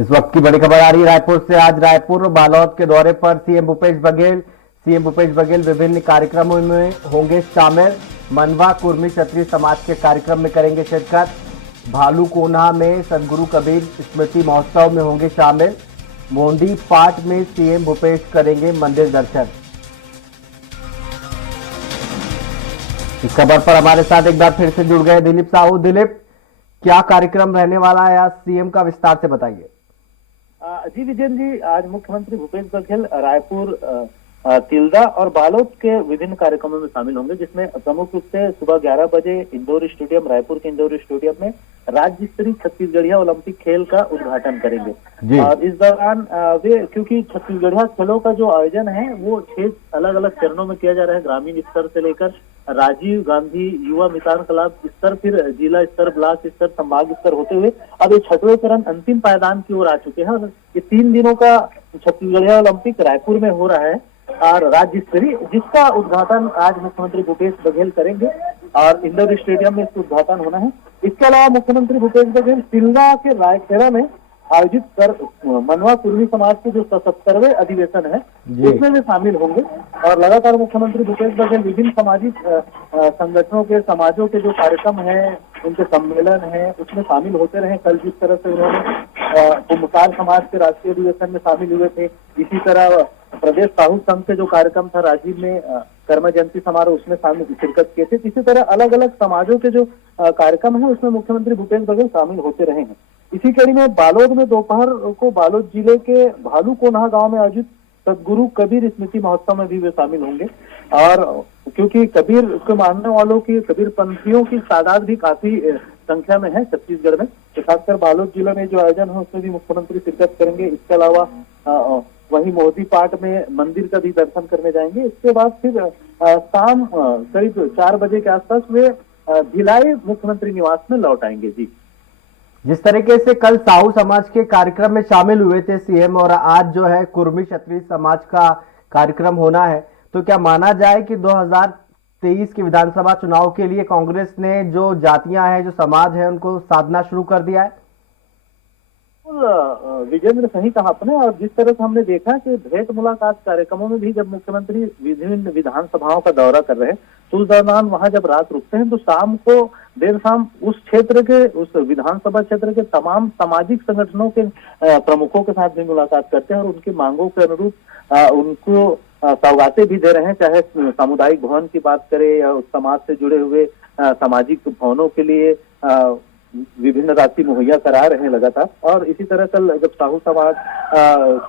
इस वक्त की बड़ी खबर आ रही है रायपुर से। आज रायपुर और बालोद के दौरे पर सीएम भूपेश बघेल विभिन्न कार्यक्रमों में होंगे शामिल। मनवा कुर्मी क्षत्रिय समाज के कार्यक्रम में करेंगे शिरकत। भालूकोना में सदगुरु कबीर स्मृति महोत्सव में होंगे शामिल। मोंडी पाट में सीएम भूपेश करेंगे मंदिर दर्शन। इस खबर पर हमारे साथ एक बार फिर से जुड़ गए दिलीप साहू। दिलीप, क्या कार्यक्रम रहने वाला है आज सीएम का, विस्तार से बताइए। जी विजयन जी, आज मुख्यमंत्री भूपेश बघेल रायपुर, तिल्दा और बालोद के विभिन्न कार्यक्रमों में शामिल होंगे, जिसमें प्रमुख रूप से सुबह 11 बजे इंदौर स्टेडियम, रायपुर के इंदौर स्टेडियम में राज्य स्तरीय छत्तीसगढ़िया ओलंपिक खेल का उद्घाटन करेंगे। और इस दौरान वे, क्योंकि छत्तीसगढ़िया खेलों का जो आयोजन है वो 6 अलग अलग चरणों में किया जा रहा है, ग्रामीण स्तर से लेकर राजीव गांधी युवा मितान क्लब स्तर, फिर जिला स्तर, ब्लॉक स्तर, संभाग स्तर होते हुए अब ये 6वें चरण अंतिम पायदान की ओर आ चुके हैं। और ये 3 दिनों का छत्तीसगढ़िया ओलंपिक रायपुर में हो रहा है और राज्य स्तरीय, जिसका उद्घाटन आज मुख्यमंत्री भूपेश बघेल करेंगे और इंदौर स्टेडियम में इसका उद्घाटन होना है। इसके अलावा मुख्यमंत्री भूपेश बघेल तिल्दा के रायखेड़ा में आयोजित कर मनवा कुर्मी समाज के जो 77वें अधिवेशन है उसमें भी शामिल होंगे। और लगातार मुख्यमंत्री भूपेश बघेल विभिन्न सामाजिक संगठनों के, समाजों के जो कार्यक्रम है, उनके सम्मेलन है, उसमें शामिल होते रहे। कल जिस तरह से उन्होंने कुम्भकार समाज के राष्ट्रीय अधिवेशन में शामिल हुए थे, इसी तरह प्रदेश साहू संघ के जो कार्यक्रम था राजीव में, कर्म जयंती समारोह, उसमें शामिल शिरकत किए थे। इसी तरह अलग अलग समाजों के जो कार्यक्रम है उसमें मुख्यमंत्री भूपेश बघेल शामिल होते रहे हैं। इसी कड़ी में बालोद में दोपहर को बालोद जिले के भालूकोना गांव में आयोजित सदगुरु कबीर स्मृति महोत्सव में भी वे शामिल होंगे। और क्योंकि कबीर के मानने वालों की, कबीर पंथियों की तादाद भी काफी संख्या में है छत्तीसगढ़ में, तो खासकर बालोद जिले में जो आयोजन है उसमें भी मुख्यमंत्री शिरकत करेंगे। इसके अलावा वहीं मोदी पाट में मंदिर का भी दर्शन करने जाएंगे। इसके बाद फिर शाम करीब 4 बजे के आसपास वे भिलाई मुख्यमंत्री निवास में लौट आएंगे। जी, जिस तरीके से कल साहू समाज के कार्यक्रम में शामिल हुए थे सीएम और आज जो है कुर्मी क्षत्रिय समाज का कार्यक्रम होना है, तो क्या माना जाए कि 2023 के विधानसभा चुनाव के लिए कांग्रेस ने जो जातियां हैं, जो समाज है, उनको साधना शुरू कर दिया है? विजेंद्र, सही कहा आपने। और जिस तरह से हमने देखा कि भेंट मुलाकात कार्यक्रमों में भी जब मुख्यमंत्री विभिन्न विधानसभाओं का दौरा कर रहे हैं तो उस दौरान वहां जब रात रुकते हैं तो शाम को, देर शाम उस क्षेत्र के, उस विधानसभा क्षेत्र के तमाम सामाजिक संगठनों के प्रमुखों के साथ भी मुलाकात करते हैं और उनकी मांगों के अनुरूप उनको सौगातें भी दे रहे हैं। चाहे सामुदायिक भवन की बात करें या उस समाज से जुड़े हुए सामाजिक भवनों के लिए विभिन्न राशि मुहैया करा रहे हैं लगातार। और इसी तरह कल जब साहू समाज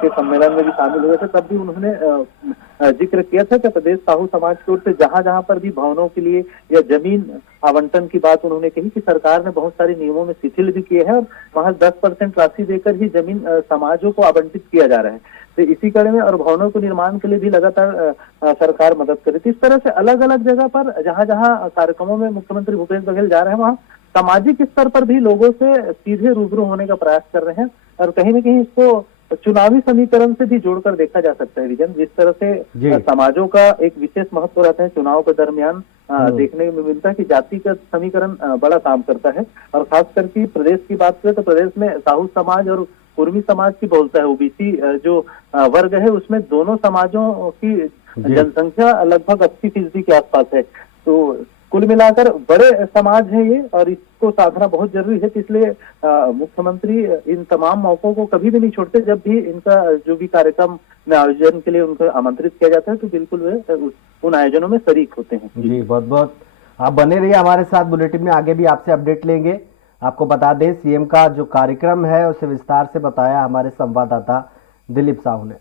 के सम्मेलन में भी शामिल हुए थे तब भी उन्होंने जिक्र किया था कि प्रदेश साहू समाज की ओर से जहां जहां पर भी भवनों के लिए या जमीन आवंटन की बात उन्होंने कही कि सरकार ने बहुत सारे नियमों में शिथिल भी किए हैं और वहां 10% राशि देकर ही जमीन समाजों को आवंटित किया जा रहा है। तो इसी कड़ी में और भवनों के निर्माण के लिए भी लगातार सरकार मदद करे थी। इस तरह से अलग अलग जगह पर जहां जहां कार्यक्रमों में मुख्यमंत्री भूपेश बघेल जा रहे हैं वहां सामाजिक स्तर पर भी लोगों से सीधे रूबरू होने का प्रयास कर रहे हैं। और कहीं न कहीं इसको चुनावी समीकरण से भी जोड़कर देखा जा सकता है विजन। जिस तरह से समाजों का एक विशेष महत्व रहता है चुनाव के दरमियान, देखने में मिलता है कि जातिगत समीकरण बड़ा काम करता है। और खास करके प्रदेश की बात करें तो प्रदेश में साहू समाज और कुर्मी समाज की बोलता है, ओबीसी जो वर्ग है उसमें दोनों समाजों की जनसंख्या लगभग 80% के आसपास है। तो कुल मिलाकर बड़े समाज है ये और इसको साधना बहुत जरूरी है। इसलिए मुख्यमंत्री इन तमाम मौकों को कभी भी नहीं छोड़ते। जब भी इनका जो भी कार्यक्रम में आयोजन के लिए उनको आमंत्रित किया जाता है तो बिल्कुल वे उन आयोजनों में शरीक होते हैं। जी, बहुत बहुत आप बने रहिए हमारे साथ। बुलेटिन में आगे भी आपसे अपडेट लेंगे। आपको बता दें सीएम का जो कार्यक्रम है उसे विस्तार से बताया हमारे संवाददाता दिलीप साहू ने।